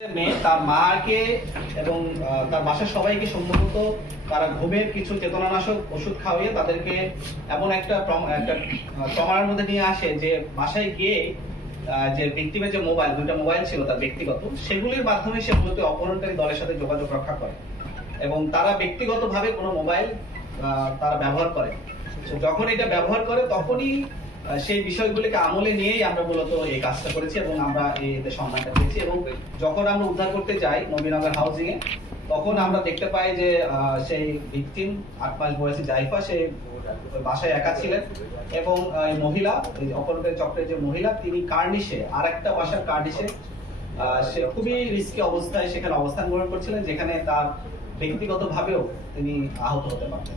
মেয়ে তার মাকে এবং তার বাসার সবাইকে সম্ভবত তারা ঘুমের কিছু চেতনানাশক ওষুধ খাওয়িয়ে তাদেরকে এমন একটা একটা মধ্যে নিয়ে আসে যে বাসায় গিয়ে যে ভিক্টিমের যে মোবাইল দুইটা মোবাইল ছিল তার ব্যক্তিগত, সেগুলির মাধ্যমে সে মূলত অপহরণকারী দলের সাথে যোগাযোগ রক্ষা করে এবং তারা ব্যক্তিগতভাবে কোনো মোবাইল তারা ব্যবহার করে। যখন এটা ব্যবহার করে, তখনই সেই বিষয়গুলিকে আমলে নিয়েই আমরা মূলত এই কাজটা করেছি এবং আমরা এতে সম্মানটা পেয়েছি এবং যখন আমরা উদ্ধার করতে যাই নবীনগর হাউজিং এ তখন আমরা দেখতে পাই যে সেই ভিকটিম, আট মাস বয়সী জাইফা, সে বাসায় একা ছিলেন এবং মহিলা অপরাধের চক্রের যে মহিলা, তিনি কার্নিশে আর একটা বাসার কার্নিশে সে খুবই রিস্কি অবস্থায় সেখানে অবস্থান গ্রহণ করছিলেন, যেখানে তার ব্যক্তিগতভাবেও তিনি আহত হতে পারতেন।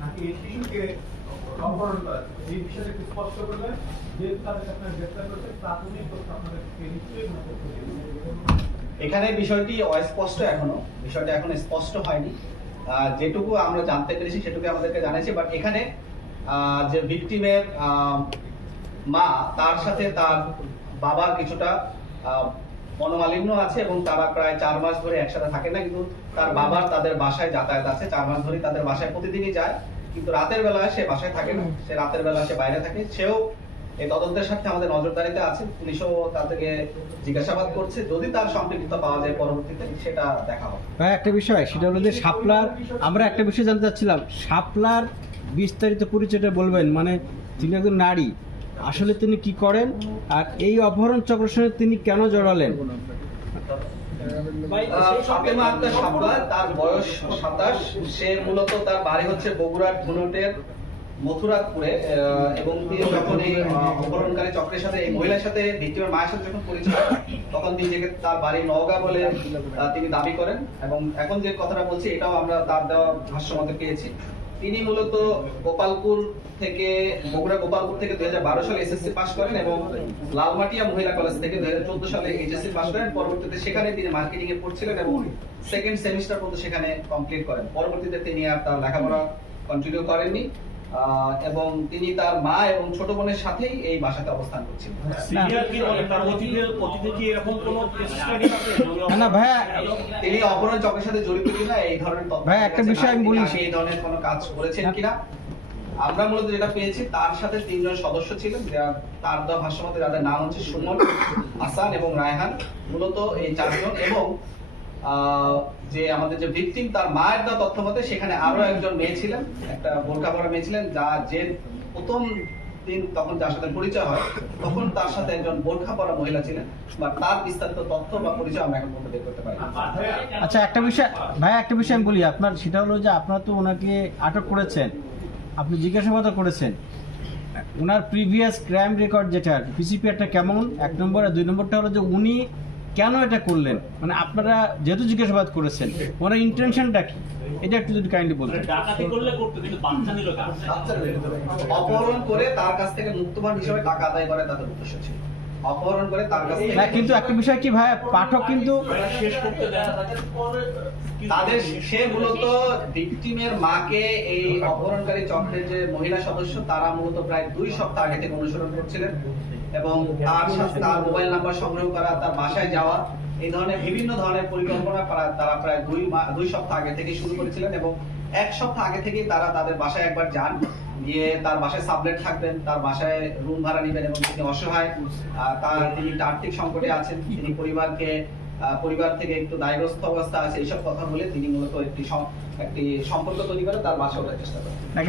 নাকি এই এই একটু স্পষ্ট আপনারা গ্রেপ্তার প্রাথমিক আপনাদেরকে নিশ্চয়ই এখানে বিষয়টি অস্পষ্ট এখনও, বিষয়টা এখনও স্পষ্ট হয়নি। যেটুকু আমরা জানতে পেরেছি সেটুকু আমাদেরকে জানিয়েছে বাট এখানে যে ভিকটিমের মা, তার সাথে তার বাবার কিছুটা মনোমালিন্য আছে এবং তারা প্রায় চার মাস ধরে একসাথে থাকে না, কিন্তু তার বাবার তাদের বাসায় যাতায়াত আছে। চার মাস ধরে তাদের বাসায় প্রতিদিনই যায়, কিন্তু রাতের বেলায় সে বাসায় থাকে না। সে রাতের বেলা সে বাইরে থাকে। সেও এই তদন্তের সাথে আমাদের নজরদারিতে আছে। পুলিশও তাদেরকে জিজ্ঞাসাবাদ করছে। যদি তার সম্পৃক্ততা পাওয়া যায় পরবর্তীতে, সেটা দেখা হবে। ভাই, একটা বিষয়, সেটা হলো যে শাপলার, আমরা একটা বিষয় জানতে চাচ্ছিলাম। শাপলার বিস্তারিত পরিচয়টা বলবেন মানে তিনি একজন নারী। আসলে তিনি কি করেন? আর এই অপহরণ চক্রের সঙ্গে তিনি কেন জড়ালেন? ফাতেমা আক্তার তার বয়স সাতাশ। সে মূলত তার বাড়ি হচ্ছে বগুড়ার ধুনটের মথুরাপুরে আহ, এবং তিনি যখন এই অপহরণকারী চক্রের সাথে এই মহিলার সাথে ভিক্টিমের মায়ের সাথে যখন পরিচয় তখন নিজেকে তার বাড়ি নওগাঁ বলে তিনি দাবি করেন। এবং এখন যে কথাটা বলছি এটাও আমরা তার দেওয়া ভাষ্য মতে পেয়েছি। তিনি মূলত গোপালপুর থেকে, বগুড়া গোপালপুর থেকে দুই সালে এসএসসি পাশ করেন এবং লালমাটিয়া মহিলা কলেজ থেকে দুই হাজার চোদ্দ সালে এইচএসসি পাশ করেন। পরবর্তীতে সেখানে তিনি মার্কেটিং এ পড়ছিলেন এবং সেকেন্ড সেমিস্টার পর্যন্ত সেখানে কমপ্লিট করেন। পরবর্তীতে তিনি আর তার লেখাপড়া কন্টিনিউ করেননি। এবং তিনি তার মা এবং ছোট বোনের সাথেই এই বাসাতে অবস্থান করছিলেন না, না, ভাইয়া, তিনি অপহরণ চক্রের সাথে জড়িত কিনা এই ধরনের ভাই, একটা বিষয় আমি বলি। এই ধরনের কোনো কাজ করেছেন কিনা? আমরা মূলত যেটা পেয়েছি তার সাথে তিনজন সদস্য ছিলেন যারা- তার দেওয়া ভাষ্য মতে যাদের নাম হচ্ছে সুমন আসান এবং রায়হান। মূলত এই চারজন এবং যে আমাদের যে ভিকটিম, তার মায়ের দেওয়া তথ্য মতে সেখানে আরও একজন মেয়ে ছিলেন, একটা বোরকা পরা মেয়ে ছিলেন, যা যে প্রথম দিন তখন যার সাথে পরিচয় হয়, তখন তার সাথে একজন বোরখা পরা মহিলা ছিলেন, বা তার বিস্তারিত তথ্য বা পরিচয় আমরা এখন বের করতে পারি আচ্ছা একটা বিষয়, ভাই, একটা বিষয় আমি বলি, আপনার, সেটা হলো যে আপনারা তো ওনাকে আটক করেছেন, আপনি জিজ্ঞাসাবাদও করেছেন। ওনার প্রিভিয়াস ক্রাইম রেকর্ড যেটা পিসিপি একটা কেমন, এক নম্বর আর দুই নম্বরটা হলো যে উনি কেন এটা করলেন? মানে আপনারা যেহেতু জিজ্ঞাসাবাদ করেছেন ওনার ইন্টেনশনটা কি? এটা একটু যদি কাইন্ডলি বলতেন। ডাকাতি করলে করতে কিন্তু বাচ্চা নিল অপহরণ করে তার কাছ থেকে মুক্তবান হিসেবে টাকা আদায় করে তাদের উদ্দেশ্য ছিল। অপহরণ করে তার কাছ থেকে কিন্তু একটা বিষয় কি ভাই পাঠক কিন্তু শেষ করতে তাদের সে মূলত ভিকটিমের মাকে এই অপহরণকারী চক্রের যে মহিলা সদস্য তারা মূলত প্রায় দুই সপ্তাহ আগে থেকে অনুসরণ করছিলেন। এবং তার সাথে তার মোবাইল নাম্বার সংগ্রহ করা, তার বাসায় যাওয়া, এই ধরনের বিভিন্ন ধরনের পরিকল্পনা করা- তারা প্রায় দুই দুই সপ্তাহ আগে থেকে শুরু করেছিলেন এবং এক সপ্তাহ আগে থেকেই তারা তাদের বাসায় একবার যান, গিয়ে তার বাসায় সাবলেট থাকবেন, তার বাসায় রুম ভাড়া নেবেন এবং তিনি অসহায় তার তিনি আর্থিক সংকটে আছেন, তিনি পরিবারকে পরিবার থেকে একটু দায়গ্রস্ত অবস্থা আছে, এইসব কথা বলে তিনি মূলত একটি একটি সম্পর্ক তৈরি করে তার বাসা ওঠার চেষ্টা করেন।